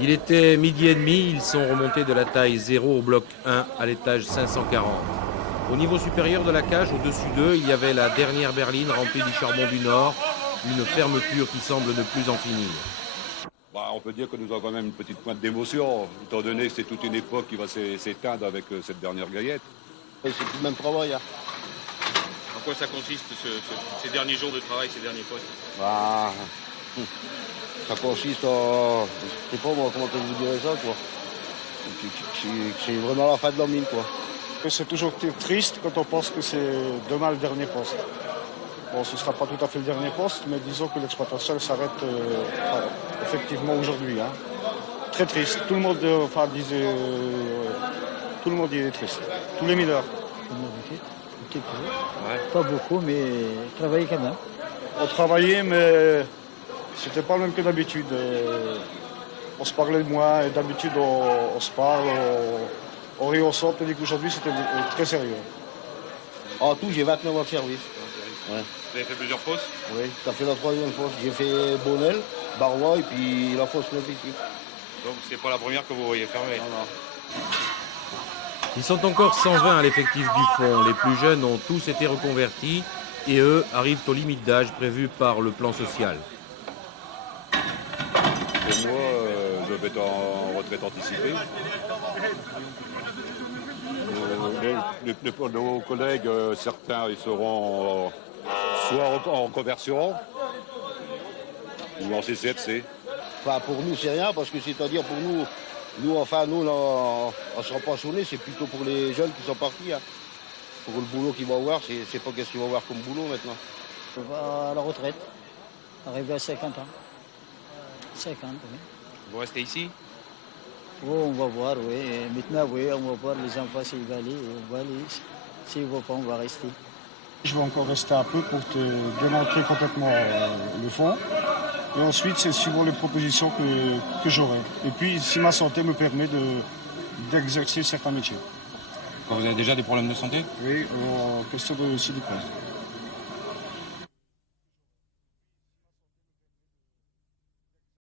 Il était midi et demi, ils sont remontés de la taille 0 au bloc 1 à l'étage 540. Au niveau supérieur de la cage, au-dessus d'eux, il y avait la dernière berline remplie du charbon du Nord, une fermeture qui semble ne plus en finir. On peut dire que nous avons quand même une petite pointe d'émotion, étant donné que c'est toute une époque qui va s'éteindre avec cette dernière gaillette. C'est tout le même travail. Hein. En quoi ça consiste, ces derniers jours de travail, ces derniers postes? Ça consiste en... Je sais pas moi, comment vous dirais ça, quoi. C'est vraiment la fin de la mine, quoi. C'est toujours triste quand on pense que c'est demain le dernier poste. Bon, ce ne sera pas tout à fait le dernier poste, mais disons que l'exploitation s'arrête effectivement aujourd'hui. Hein. Très triste. Tout le monde, tout le monde y est triste. Tous les mineurs. Un petit peu. Ouais. Pas beaucoup, mais travailler quand même. On travaillait, mais c'était pas le même que d'habitude. On se parlait moins, et d'habitude on se parle, on rit ensemble, tandis qu'aujourd'hui c'était très sérieux. En tout, j'ai 29 ans de service. Ouais. Vous avez fait plusieurs fosses? Oui, ça fait la 3e fosse. J'ai fait Bonnel, Barrois et puis la fosse neuve ici. Donc c'est pas la première que vous voyez fermer? Non. Ils sont encore 120 à l'effectif du fond. Les plus jeunes ont tous été reconvertis et eux arrivent aux limites d'âge prévues par le plan social. Et moi, je vais être en retraite anticipée. Nos collègues, certains, ils seront soit en conversion ou en CCFC. Enfin, pour nous, c'est rien, parce que c'est-à-dire pour nous, on sera pensionnés, c'est plutôt pour les jeunes qui sont partis. Hein. Pour le boulot qu'ils vont avoir, c'est pas qu'est-ce qu'ils vont avoir comme boulot maintenant. On va à la retraite, arriver à 50 ans. 50, oui. Vous restez ici? Oh, on va voir, oui. Et maintenant, oui, on va voir les enfants s'ils vont aller. On va aller. S'ils ne vont pas, on va rester. Je vais encore rester un peu pour te démontrer complètement le fond. Et ensuite, c'est suivant les propositions que j'aurai. Et puis, si ma santé me permet d'exercer certains métiers. Vous avez déjà des problèmes de santé? Oui, en question de silicone.